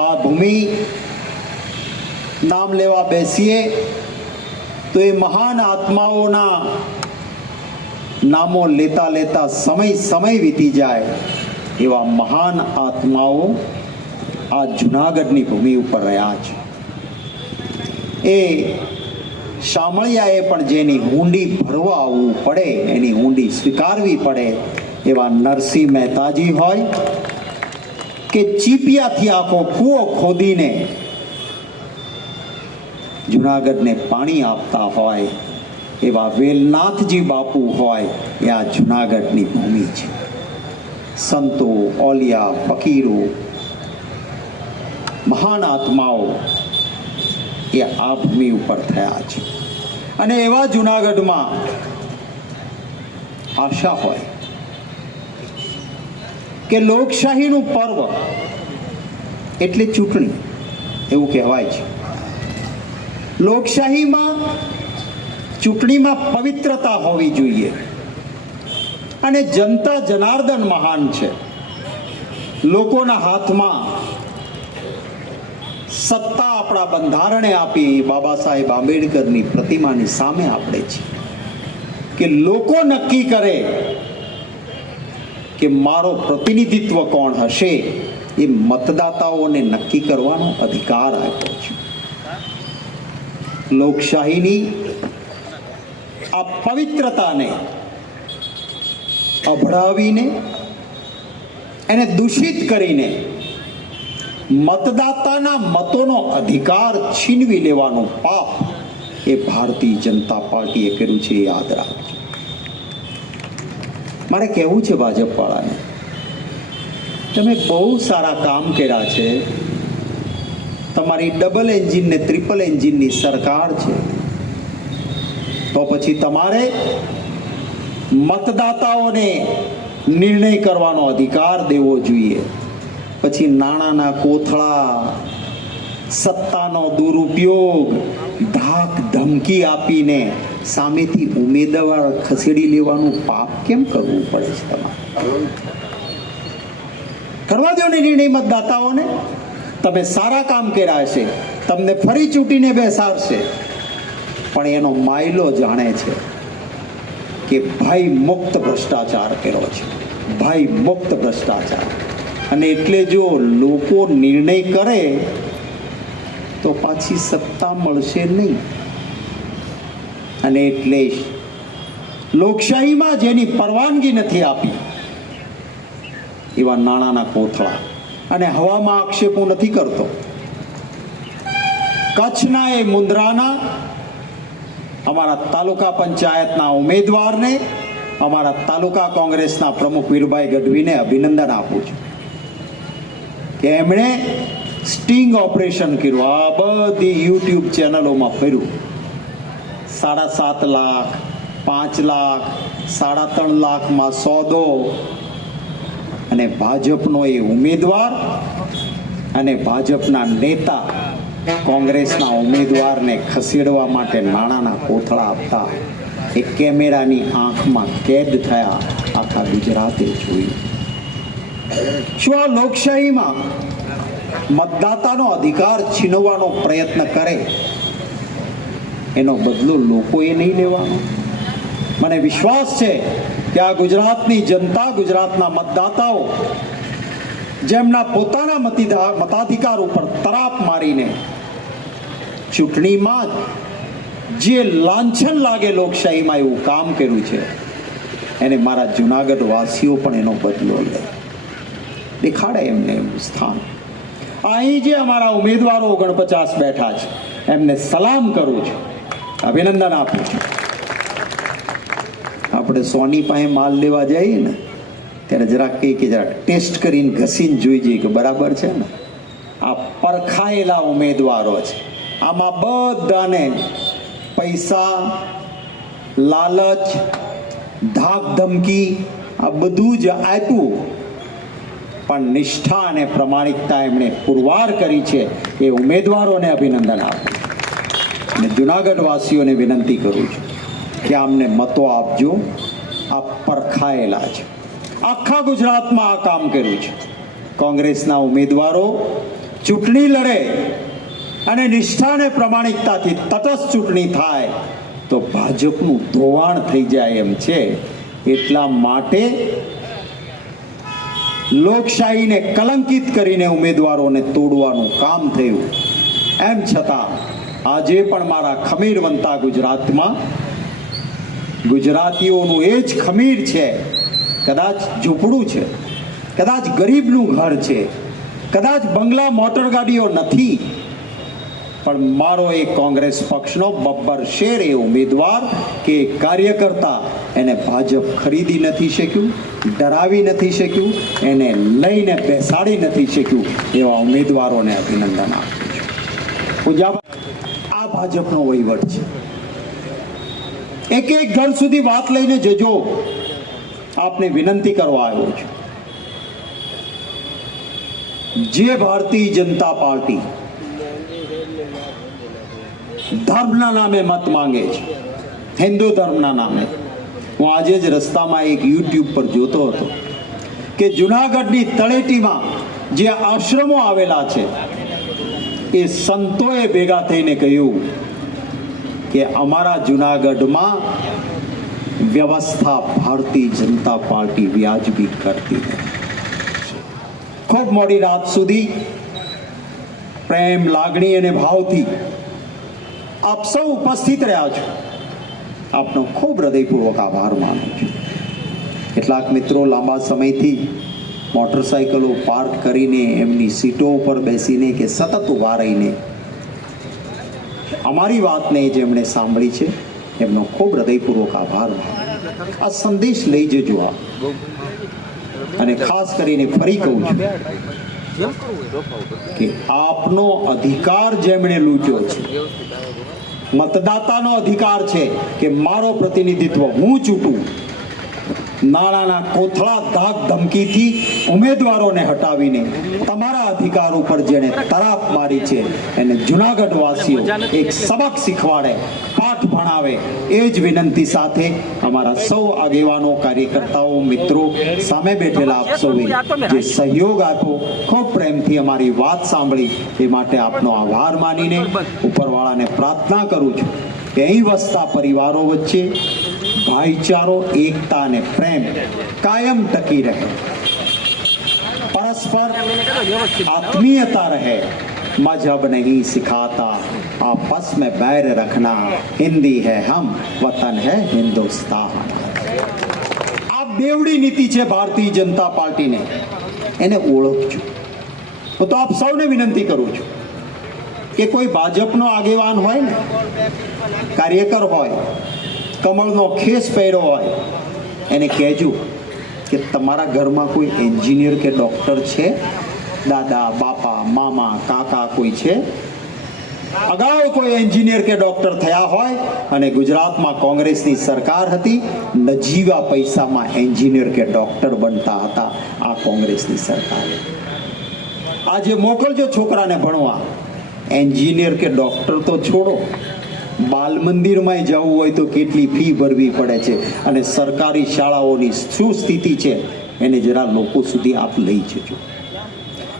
આ ભૂમિ નામ લેવા બેસીએ, તો એ મહાન આત્માઓના નામો લેતા લેતા સમય સમય વીતી જાય એવા મહાન આત્માઓ આ જુનાગઢની ભૂમિ ઉપર રહ્યા છે. એ શામળિયાએ પણ જેની ઊંડી ભરવા આવવું પડે, એની ઊંડી સ્વીકારવી પડે એવા નરસિંહ મહેતાજી હોય કે ચીપિયાથી આખો કૂવો ખોદીને જુનાગઢને પાણી આપતા હોય, એવા વેલનાથજી બાપુ હોય, એ આ જુનાગઢની ભૂમિ છે. સંતો, ઓલિયા, ફકીરો, મહાન આત્માઓ એ આ ભૂમિ ઉપર થયા છે. અને એવા જુનાગઢમાં આશા હોય કે લોકશાહીનું પર્વ એટલે ચૂંટણી, એવું કહેવાય છે. લોકશાહીમાં ચૂંટણીમાં પવિત્રતા હોવી જોઈએ. અને જનતા જનાર્દન મહાન છે. લોકોના હાથમાં સત્તા આપણા બંધારણે આપી બાબા સાહેબ આંબેડકરની પ્રતિમાની સામે આપણે છીએ. કે લોકો નક્કી કરે કે મારો પ્રતિનિધિત્વ કોણ હશે એ મતદાતાઓને નક્કી કરવાનો અધિકાર આપ્યો છે. લોકશાહીની આ પવિત્રતાને અભડાવીને, એને દૂષિત કરીને મતદાતાના મતોનો અધિકાર છીનવી લેવાનું પાપ એ ભારતીય જનતા પાર્ટીએ કર્યું છે એ યાદ રાખજો. મારે કહેવું છે ભાજપવાળાને. તમે બહુ સારા કામ કર્યા છે. તમારી ડબલ એન્જિન ને ટ્રિપલ એન્જિનની સરકાર છે. તો પછી તમારે મતદાતાઓને નિર્ણય કરવાનો અધિકાર દેવો જોઈએ. પછી નાણાંના કોથળા, સત્તાનો દુરુપયોગ ધાક ધમકી આપીને સામેથી ઉમેદવાર ખસેડી લેવાનું પાપ કેમ કરવું પડે છે તમારે? કરવા દો નિર્ણય મતદાતાઓને. તમે સારા કામ કર્યા છે તમને ફરી ચૂંટીને બેસાડશે. પણ એનો માયલો જાણે છે કે ભાઈ મુક્ત ભ્રષ્ટાચાર કર્યો છે. ભાઈ મુક્ત ભ્રષ્ટાચાર. અને એટલે જો લોકો નિર્ણય કરે, તો પાછી સત્તા મળશે નહીં. અને એટલે જ લોકશાહીમાં જેની પરવાનગી નથી આપી, એવા નાણાંના કોથળા અને હવામાં આક્ષેપો નથી કરતો. કચ્છના એ મુન્દ્રાના અમારા તાલુકા પંચાયતના ઉમેદવારને અમારા તાલુકા કોંગ્રેસના પ્રમુખ વીરભાઈ ગઢવીને અભિનંદન આપું છું. કે એમણે સ્ટિંગ ઓપરેશન કર્યું, આ બધી યુટ્યુબ ચેનલોમાં ફર્યું. સાડા સાત લાખ, પાંચ લાખ, સાડા ત્રણ લાખમાં સોદો અને ભાજપનો એ ઉમેદવાર અને ભાજપના નેતા કોંગ્રેસના ઉમેદવારને ખસેડવા માટે નાણાંના કોથળા આપતા એ કેમેરાની આંખમાં કેદ થયા આખા ગુજરાતે જોયું. શું આ લોકશાહીમાં મતદાતાનો અધિકાર છીનવવાનો પ્રયત્ન કરે? એનો બદલો લોકોએ નહીં લેવાનો. મને વિશ્વાસ છે કે આ ગુજરાતની જનતા, ગુજરાતના મતદાતાઓ જેમના પોતાના મતિધા, મતાધિકાર ઉપર તરાપ મારીને ચૂંટણીમાં જ જે લાંછન લાગે લોકશાહીમાં એવું કામ કર્યું છે, એને મારા જુનાગઢ વાસીઓ પણ એનો બદલો લે. દેખાડે એમને એમનું સ્થાન. અહીં જે અમારા ઉમેદવારો ઓગણપચાસ બેઠા છે, એમને સલામ કરું છું. અભિનંદન આપું આપણે સોની પાસે માલ લેવા જઈએ ને, ત્યારે જરાક કહીએ કે જરાક ટેસ્ટ કરીને ઘસીને જોઈ જઈએ કે બરાબર છે ને. આ પરખાયેલા ઉમેદવારો છે. આમાં બધાને પૈસા, લાલચ, ધાક ધમકી, આ બધું જ આપ્યું. પણ નિષ્ઠા અને પ્રમાણિકતા એમણે પુરવાર કરી છે. એ ઉમેદવારોને અભિનંદન આપું અને જુનાગઢ વિનંતી કરું છું કે આમને મતો આપજો. આ પરખાયેલા છે. આખા ગુજરાતમાં આ કામ કર્યું છે. કોંગ્રેસના ઉમેદવારો ચૂંટણી લડે અને નિષ્ઠાને પ્રમાણિકતાથી તટસ્થ ચૂંટણી થાય તો ભાજપનું ધોવાણ થઈ જાય એમ છે. એટલા માટે લોકશાહીને કલંકિત કરીને ઉમેદવારોને તોડવાનું કામ થયું. એમ છતાં આજે પણ મારા ખમીરવંતા ગુજરાતમાં. ગુજરાતીઓનું એ જ ખમીર છે, કદાચ ઝૂંપડું છે, કદાચ ગરીબનું ઘર છે, કદાચ બંગલા મોટર ગાડીઓ નથી. પણ મારો એ કોંગ્રેસ પક્ષનો બબ્બર શેર એ ઉમેદવાર કે કાર્યકર્તા એને ભાજપ ખરીદી નથી શક્યું, ડરાવી નથી શક્યું, એને લઈને બેસાડી નથી શક્યું એવા ઉમેદવારોને અભિનંદન આપું છું. આ ભાજપનો વહીવટ છે. એક એક ઘર સુધી વાત લઈને જજો. આપને વિનંતી કરવા આવ્યો છું. જે ભારતીય જનતા પાર્ટી ધર્મના નામે મત માંગે છે, હિન્દુ ધર્મના નામે. હું આજે જ રસ્તામાં એક યુટ્યુબ પર જોતો હતો કે જુનાગઢની તળેટીમાં જે આશ્રમો આવેલા છે એ સંતોએ ભેગા થઈને કહ્યું કે અમારા જુનાગઢમાં વ્યવસ્થા ભારતીય જનતા પાર્ટી વ્યાજબી કરતી ખૂબ મોડી રાત સુધી પ્રેમ, લાગણી અને ભાવથી આપ સૌ ઉપસ્થિત રહ્યા છો. આપનો ખૂબ હૃદયપૂર્વક આભાર માનું છું. કેટલાક મિત્રો લાંબા સમયથી મોટરસાયકલો પાર્ક કરીને એમની સીટો ઉપર બેસીને કે સતત ઊભા રહીને. અમારી વાતને જેમણે સાંભળી છે, એમનો ખૂબ હૃદયપૂર્વક આભાર. આ સંદેશ લઈ જજો આ. અને ખાસ કરીને ફરી કહું છું કે આપનો અધિકાર જેમણે લૂંટ્યો છે, મતદાતાનો અધિકાર છે કે મારો પ્રતિનિધિત્વ હું ચૂંટું. નાણાંના કોથળા ધાક ધમકીથી ઉમેદવારોને હટાવીને તમારા અધિકાર ઉપર જેણે તરાપ મારી છે, એને જુનાગઢ વાસીઓ એક સબક શીખવાડે, પાઠ ભણાવે, એ જ વિનંતી સાથે અમારા સૌ આગેવાનો, કાર્યકર્તાઓ, મિત્રો સામે બેઠેલા આપ સૌએ જે સહયોગ આપ્યો, ખૂબ પ્રેમથી અમારી વાત સાંભળી, એ માટે આપનો આભાર માનીને ઉપરવાળાને પ્રાર્થના કરું છું કે અહીં વસતા પરિવારો વચ્ચે ભાઈચારો એકતા અને પ્રેમ કાયમ ટકી રહે પરસ્પર आत्मीयता रहे मजहब नहीं सिखाता आपस में बैर रखना हिंदी है हम वतन है हिंदुस्तान આ બેવડી નીતિ છે ભારતીય જનતા પાર્ટીને એને ઓળખજો હું તો આપ સૌને વિનંતી કરું છું કે કોઈ ભાજપનો આગેવાન હોય ને કાર્યકર હોય કમળનો ખેસ પહેર્યો હોય. એને કહેજો કે તમારા ઘરમાં કોઈ એન્જિનિયર કે ડૉક્ટર છે? દાદા, બાપા, મામા, કાકા કોઈ છે? અગાઉ કોઈ એન્જિનિયર કે ડૉક્ટર થયા હોય અને ગુજરાતમાં કોંગ્રેસની સરકાર હતી, નજીવા પૈસામાં એન્જિનિયર કે ડૉક્ટર બનતા હતા આ કોંગ્રેસની સરકારે. આજે મોકલજો છોકરાને ભણવા. એન્જિનિયર કે ડૉક્ટર તો છોડો. બાલ મંદિરમાં જવું હોય તો કેટલી ફી ભરવી પડે છે? અને સરકારી શાળાઓની શું સ્થિતિ છે? એને જરા લોકો સુધી આપ લઈ જજો.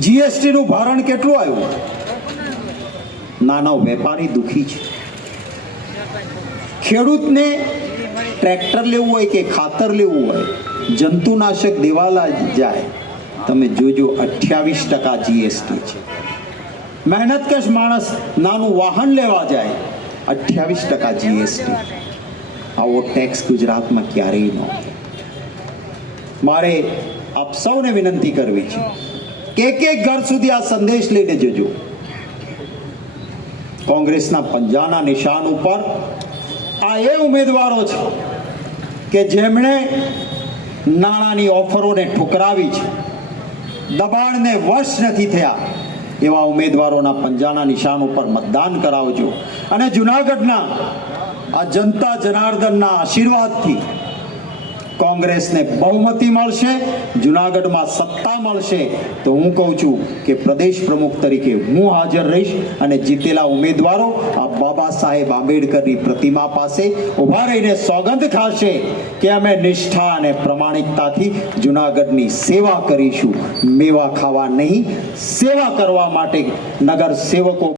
જીએસટીનું ભારણ કેટલું આવ્યું? નાનો વેપારી દુખી છે. ખેડૂતને ટ્રેક્ટર લેવું હોય કે ખાતર લેવું હોય, જંતુનાશક દેવાલા જાય, તમે જોજો અઠ્યાવીસ ટકા જીએસટી છે. મહેનતકશ માણસ નાનું વાહન લેવા જાય અઠ્યાવીસ ટકા જીએસટી આવો ટેક્સ ગુજરાતમાં ક્યારેય ન મારે આપ સૌને વિનંતી કરવી છે કે એક ઘર સુધી આ સંદેશ લઈને જજો. કોંગ્રેસના પંજાના નિશાન ઉપર આ એ ઉમેદવારો છે કે જેમણે નાણાંની ઓફરોને ઠુકરાવી છે. દબાણને વશ નથી થયા એવા ઉમેદવારોના પંજાના નિશાન ઉપર મતદાન કરાવજો. અને જુનાગઢના આ જનતા જનાર્દનના આશીર્વાદથી કોંગ્રેસને બહુમતી મળશે, જુનાગઢમાં સત્તા મળશે. તો હું કહું છું કે પ્રદેશ પ્રમુખ તરીકે હું હાજર રહીશ અને જીતેલા ઉમેદવારો આ બાબા સાહેબ આંબેડકરની પ્રતિમા પાસે ઊભા રહીને સોગંદ ખાશે કે અમે નિષ્ઠા અને પ્રમાણિકતાથી જુનાગઢની સેવા કરીશું. મેવા ખાવા નહીં, સેવા કરવા માટે નગર સેવકો